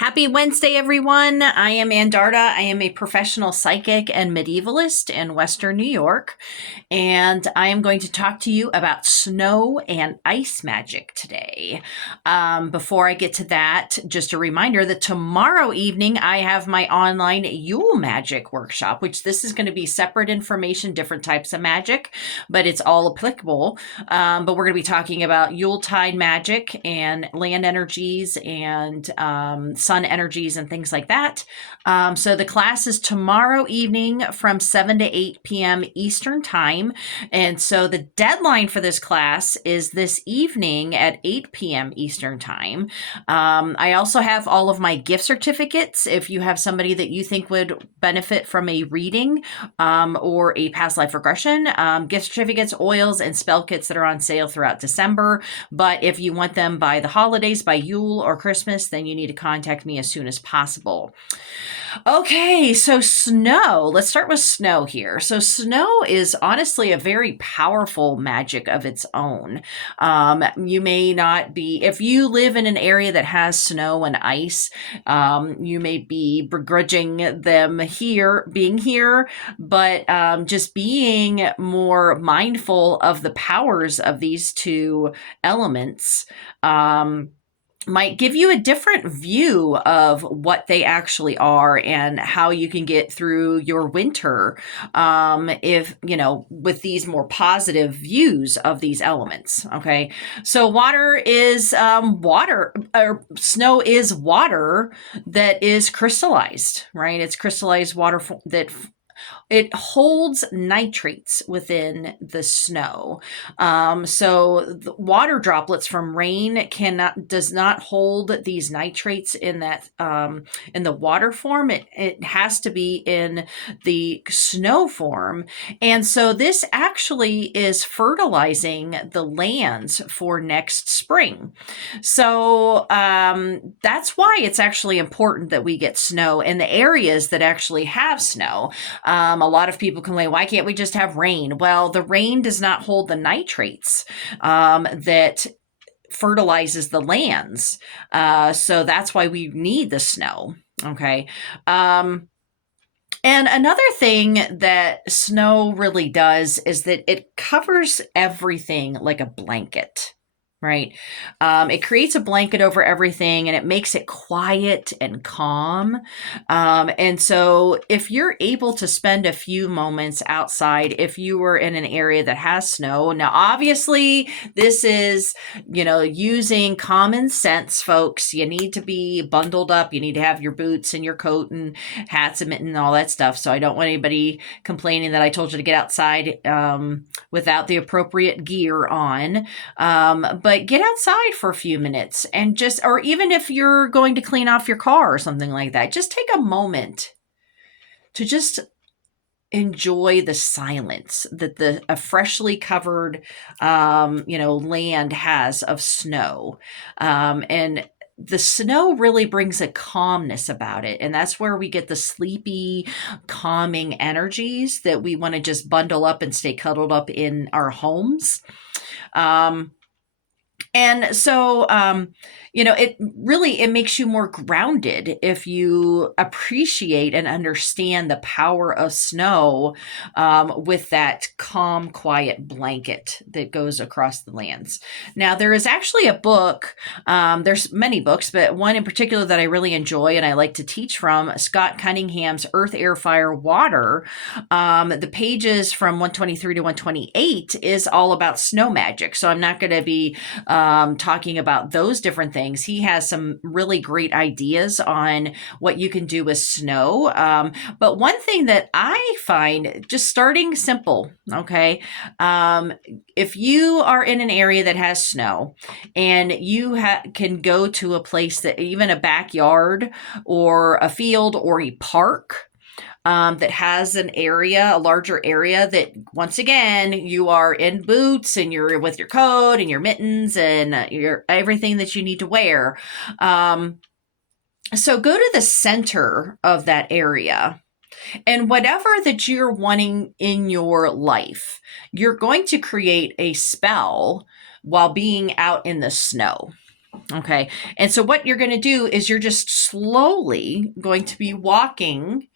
Happy Wednesday, everyone. I am Andarta. I am a professional psychic and medievalist in Western New York, and I am going to talk to you about snow and ice magic today. Before I get to that, just a reminder that tomorrow evening I have my online Yule Magic workshop, which this is going to be separate information, different types of magic, but it's all applicable. But we're going to be talking about Yuletide magic and land energies and sun energies and things like that. So the class is tomorrow evening from 7 to 8 p.m. Eastern Time. And so the deadline for this class is this evening at 8 p.m. Eastern Time. I also have all of my gift certificates. If you have somebody that you think would benefit from a reading or a past life regression, gift certificates, oils, and spell kits that are on sale throughout December. But if you want them by the holidays, by Yule or Christmas, then you need to contact me as soon as possible. Okay, so snow. Let's start with snow here. So snow is honestly a very powerful magic of its own. You may not be, if you live in an area that has snow and ice, you may be begrudging them being here, but just being more mindful of the powers of these two elements might give you a different view of what they actually are and how you can get through your winter if, with these more positive views of these elements. Okay. So water is water, or snow is water that is crystallized, right? It's crystallized water that it holds nitrates within the snow. So the water droplets from rain does not hold these nitrates in that in the water form. It has to be in the snow form. And so this actually is fertilizing the lands for next spring. So that's why it's actually important that we get snow in the areas that actually have snow. A lot of people complain, why can't we just have rain? Well, the rain does not hold the nitrates that fertilizes the lands. So that's why we need the snow. Okay. And another thing that snow really does is that it covers everything like a blanket. Right. It creates a blanket over everything and it makes it quiet and calm. And so if you're able to spend a few moments outside, if you were in an area that has snow, now obviously this is, using common sense, folks. You need to be bundled up. You need to have your boots and your coat and hats and mittens and all that stuff. So I don't want anybody complaining that I told you to get outside without the appropriate gear on. But get outside for a few minutes and or even if you're going to clean off your car or something like that, just take a moment to just enjoy the silence that a freshly covered, land has of snow. And the snow really brings a calmness about it. And that's where we get the sleepy, calming energies that we want to just bundle up and stay cuddled up in our homes. And so, it makes you more grounded if you appreciate and understand the power of snow with that calm, quiet blanket that goes across the lands. Now, there is actually a book. There's many books, but one in particular that I really enjoy and I like to teach from, Scott Cunningham's Earth, Air, Fire, Water. The pages from 123 to 128 is all about snow magic. So I'm not going to be talking about those different things. He has some really great ideas on what you can do with snow. But one thing that I find, just starting simple, okay, if you are in an area that has snow and you can go to a place that even a backyard or a field or a park, that has a larger area that, once again, you are in boots and you're with your coat and your mittens and your everything that you need to wear. So go to the center of that area. And whatever that you're wanting in your life, you're going to create a spell while being out in the snow. Okay. And so what you're going to do is you're just slowly going to be walking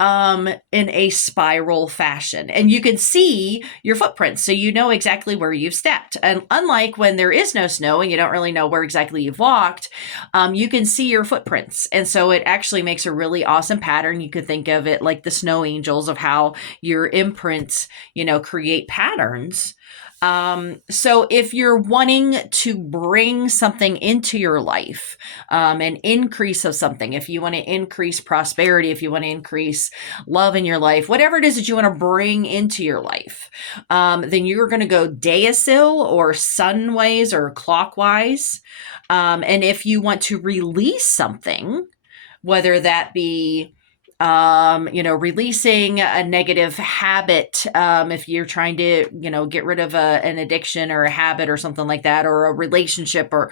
in a spiral fashion. And you can see your footprints, so you know exactly where you've stepped. And unlike when there is no snow and you don't really know where exactly you've walked, you can see your footprints. And so it actually makes a really awesome pattern. You could think of it like the snow angels of how your imprints, create patterns. So if you're wanting to bring something into your life, an increase of something, if you want to increase prosperity, if you want to increase love in your life, whatever it is that you want to bring into your life, then you're going to go deicil or sunways or clockwise. And if you want to release something, whether that be releasing a negative habit, if you're trying to, get rid of an addiction or a habit or something like that, or a relationship, or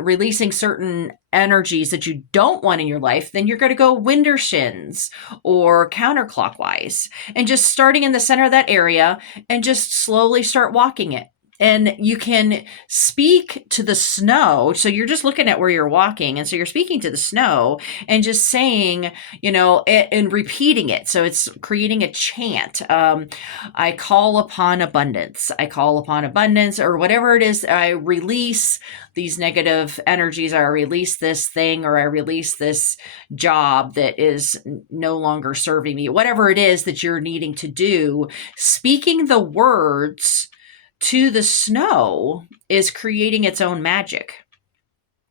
releasing certain energies that you don't want in your life, then you're going to go winder shins or counterclockwise, and just starting in the center of that area and just slowly start walking it. And you can speak to the snow. So you're just looking at where you're walking. And so you're speaking to the snow and just saying, and repeating it. So it's creating a chant. I call upon abundance. I call upon abundance, or whatever it is. I release these negative energies. I release this thing, or I release this job that is no longer serving me. Whatever it is that you're needing to do, speaking the words to the snow is creating its own magic.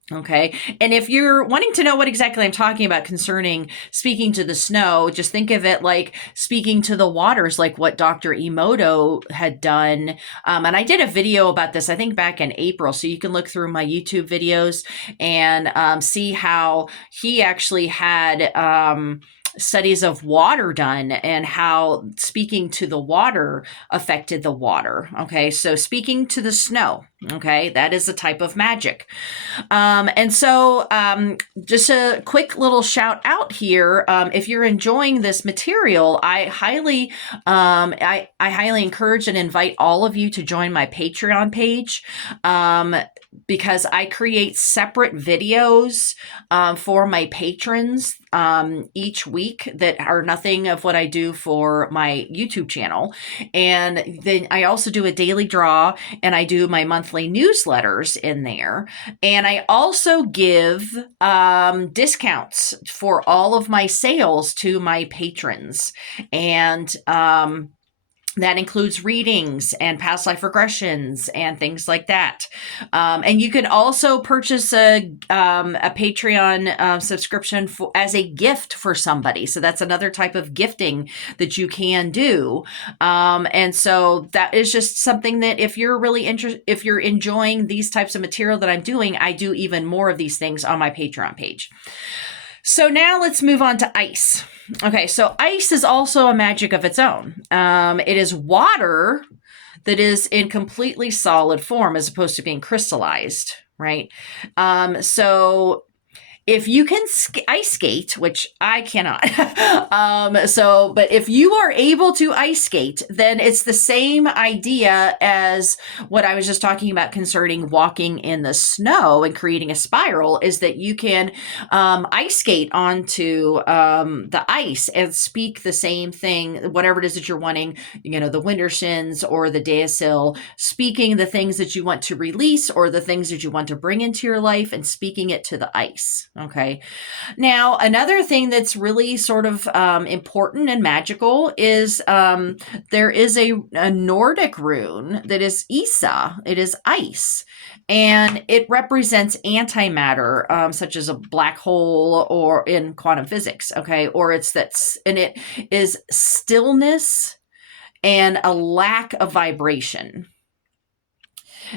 Okay. And if you're wanting to know what exactly I'm talking about concerning speaking to the snow, just think of it like speaking to the waters, like what Dr. Emoto had done. And I did a video about this, I think back in April. So you can look through my YouTube videos and see how he actually had studies of water done and how speaking to the water affected the water. Okay. So speaking to the snow. Okay. That is a type of magic. And so just a quick little shout out here. If you're enjoying this material, I highly encourage and invite all of you to join my Patreon page. Because I create separate videos for my patrons each week that are nothing of what I do for my YouTube channel. And then I also do a daily draw, and I do my monthly newsletters in there. And I also give discounts for all of my sales to my patrons. And that includes readings and past life regressions and things like that. And you can also purchase a Patreon subscription as a gift for somebody. So that's another type of gifting that you can do. And so that is just something that if you're really interested, if you're enjoying these types of material that I'm doing, I do even more of these things on my Patreon page. So now let's move on to ice. Okay, so ice is also a magic of its own. It is water that is in completely solid form as opposed to being crystallized, right? So if you can ice skate, which I cannot, but if you are able to ice skate, then it's the same idea as what I was just talking about concerning walking in the snow and creating a spiral, is that you can ice skate onto the ice and speak the same thing, whatever it is that you're wanting, the winder shins or the deicil, speaking the things that you want to release or the things that you want to bring into your life and speaking it to the ice. Okay. Now, another thing that's really sort of important and magical is there is a Nordic rune that is Isa. It is ice. And it represents antimatter, such as a black hole or in quantum physics. Okay. Or and it is stillness and a lack of vibration.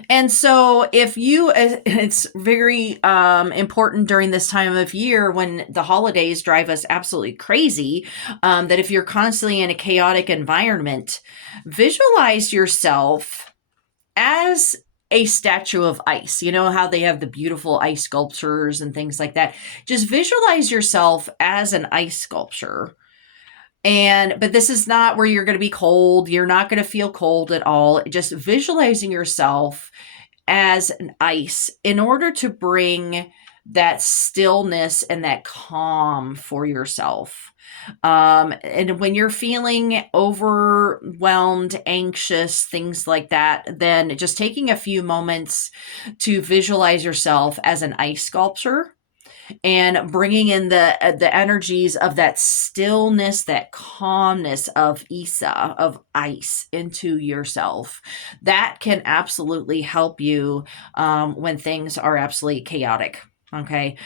And so it's very important during this time of year when the holidays drive us absolutely crazy, that if you're constantly in a chaotic environment, visualize yourself as a statue of ice. You know how they have the beautiful ice sculptures and things like that? Just visualize yourself as an ice sculpture. But this is not where you're going to be cold. You're not going to feel cold at all. Just visualizing yourself as an ice in order to bring that stillness and that calm for yourself. And when you're feeling overwhelmed, anxious, things like that, then just taking a few moments to visualize yourself as an ice sculpture and bringing in the energies of that stillness, that calmness of Isa, of ice, into yourself. That can absolutely help you when things are absolutely chaotic. Okay.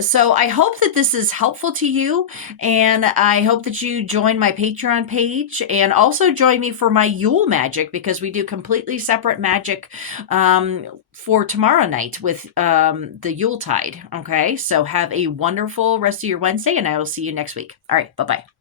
So I hope that this is helpful to you, and I hope that you join my Patreon page and also join me for my Yule magic, because we do completely separate magic for tomorrow night with the Yuletide. Okay. So have a wonderful rest of your Wednesday, and I will see you next week. All right. Bye bye.